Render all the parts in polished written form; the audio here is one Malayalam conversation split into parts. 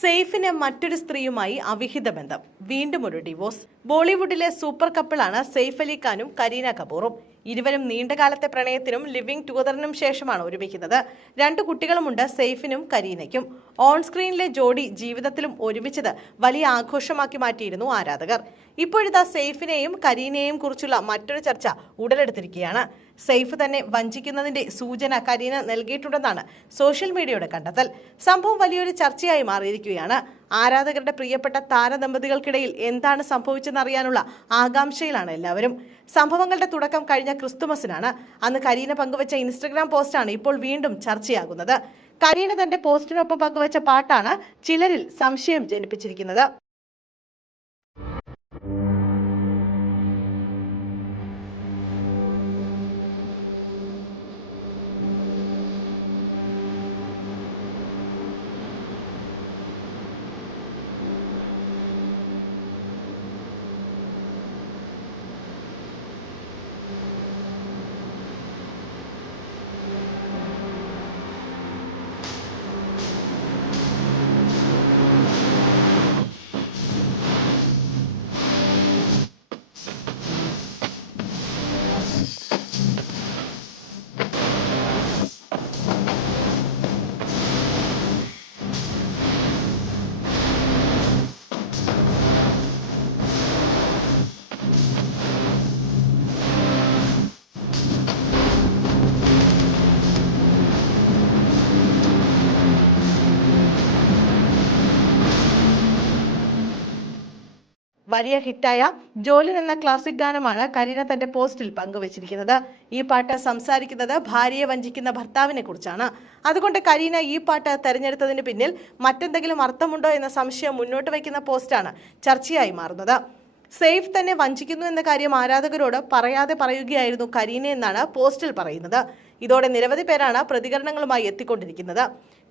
സെയ്ഫിന് മറ്റൊരു സ്ത്രീയുമായി അവിഹിത ബന്ധം. വീണ്ടും ഒരു ഡിവോഴ്സ്. ബോളിവുഡിലെ സൂപ്പർ കപ്പിളാണ് സെയ്ഫ് അലി ഖാനും കരീന കപൂറും. ഇരുവരും നീണ്ടകാലത്തെ പ്രണയത്തിനും ലിവിംഗ് ടുഗദറിനും ശേഷമാണ് ഒരുമിക്കുന്നത്. 2 കുട്ടികളുമുണ്ട് സെയ്ഫിനും കരീനയ്ക്കും. ഓൺ സ്ക്രീനിലെ ജോഡി ജീവിതത്തിലും ഒരുമിച്ചത് വലിയ ആഘോഷമാക്കി മാറ്റിയിരുന്നു ആരാധകർ. ഇപ്പോഴിതാ സെയ്ഫിനെയും കരീനയെയും കുറിച്ചുള്ള മറ്റൊരു ചർച്ച ഉടലെടുത്തിരിക്കുകയാണ്. സെയ്ഫ് തന്നെ വഞ്ചിക്കുന്നതിന്റെ സൂചന കരീന നൽകിയിട്ടുണ്ടെന്നാണ് സോഷ്യൽ മീഡിയയുടെ കണ്ടെത്തൽ. സംഭവം വലിയൊരു ചർച്ചയായി മാറിയിരിക്കുകയാണ്. ആരാധകരുടെ പ്രിയപ്പെട്ട താരദമ്പതികൾക്കിടയിൽ എന്താണ് സംഭവിച്ചെന്നറിയാനുള്ള ആകാംക്ഷയിലാണ് എല്ലാവരും. സംഭവങ്ങളുടെ തുടക്കം കഴിഞ്ഞ ക്രിസ്തുമസിനാണ്. അന്ന് കരീന പങ്കുവച്ച ഇൻസ്റ്റഗ്രാം പോസ്റ്റാണ് ഇപ്പോൾ വീണ്ടും ചർച്ചയാകുന്നത്. കരീന തന്റെ പോസ്റ്റിനൊപ്പം പങ്കുവച്ച പാട്ടാണ് ചിലരിൽ സംശയം ജനിപ്പിച്ചിരിക്കുന്നത്. വലിയ ഹിറ്റായ ജോലിൻ എന്ന ക്ലാസിക് ഗാനമാണ് കരീന തന്റെ പോസ്റ്റിൽ പങ്കുവച്ചിരിക്കുന്നത്. ഈ പാട്ട് സംസാരിക്കുന്നത് ഭാര്യയെ വഞ്ചിക്കുന്ന ഭർത്താവിനെ കുറിച്ചാണ്. അതുകൊണ്ട് കരീന ഈ പാട്ട് തെരഞ്ഞെടുത്തതിന് പിന്നിൽ മറ്റെന്തെങ്കിലും അർത്ഥമുണ്ടോ എന്ന സംശയം മുന്നോട്ട് വയ്ക്കുന്ന പോസ്റ്റാണ് ചർച്ചയായി മാറുന്നത്. സെയ്ഫ് തന്നെ വഞ്ചിക്കുന്നു എന്ന കാര്യം ആരാധകരോട് പറയാതെ പറയുകയായിരുന്നു കരീന എന്നാണ് പോസ്റ്റിൽ പറയുന്നത്. ഇതോടെ നിരവധി പേരാണ് പ്രതികരണങ്ങളുമായി എത്തിക്കൊണ്ടിരിക്കുന്നത്.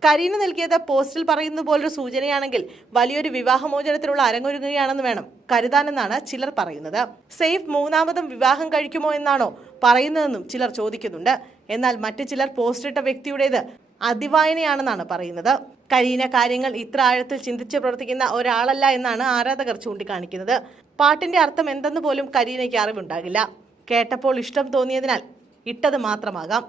കരീന നൽകിയത് പോസ്റ്റിൽ പറയുന്ന പോലൊരു സൂചനയാണെങ്കിൽ വലിയൊരു വിവാഹമോചനത്തിലുള്ള അരങ്ങൊരുങ്ങുകയാണെന്ന് വേണം കരുതാനെന്നാണ് ചിലർ പറയുന്നത്. സെയ്ഫ് 3ാമതും വിവാഹം കഴിക്കുമോ എന്നാണോ പറയുന്നതെന്നും ചിലർ ചോദിക്കുന്നുണ്ട്. എന്നാൽ മറ്റു ചിലർ പോസ്റ്റിട്ട വ്യക്തിയുടേത് അതിവായനയാണെന്നാണ് പറയുന്നത്. കരീന കാര്യങ്ങൾ ഇത്ര ആഴത്തിൽ ചിന്തിച്ച് പ്രവർത്തിക്കുന്ന ഒരാളല്ല എന്നാണ് ആരാധകർ ചൂണ്ടിക്കാണിക്കുന്നത്. പാട്ടിന്റെ അർത്ഥം എന്തെന്ന് പോലും കരീനയ്ക്ക് അറിവുണ്ടാകില്ല. കേട്ടപ്പോൾ ഇഷ്ടം തോന്നിയതിനാൽ ഇട്ടത് മാത്രമാകാം.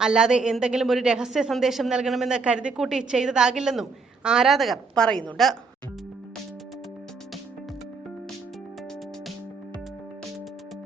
അല്ലാതെ എന്തെങ്കിലും ഒരു രഹസ്യ സന്ദേശം നൽകണമെന്ന് കരുതിക്കൂട്ടി ചെയ്തതാകില്ലെന്നും ആരാധകർ പറയുന്നുണ്ട്.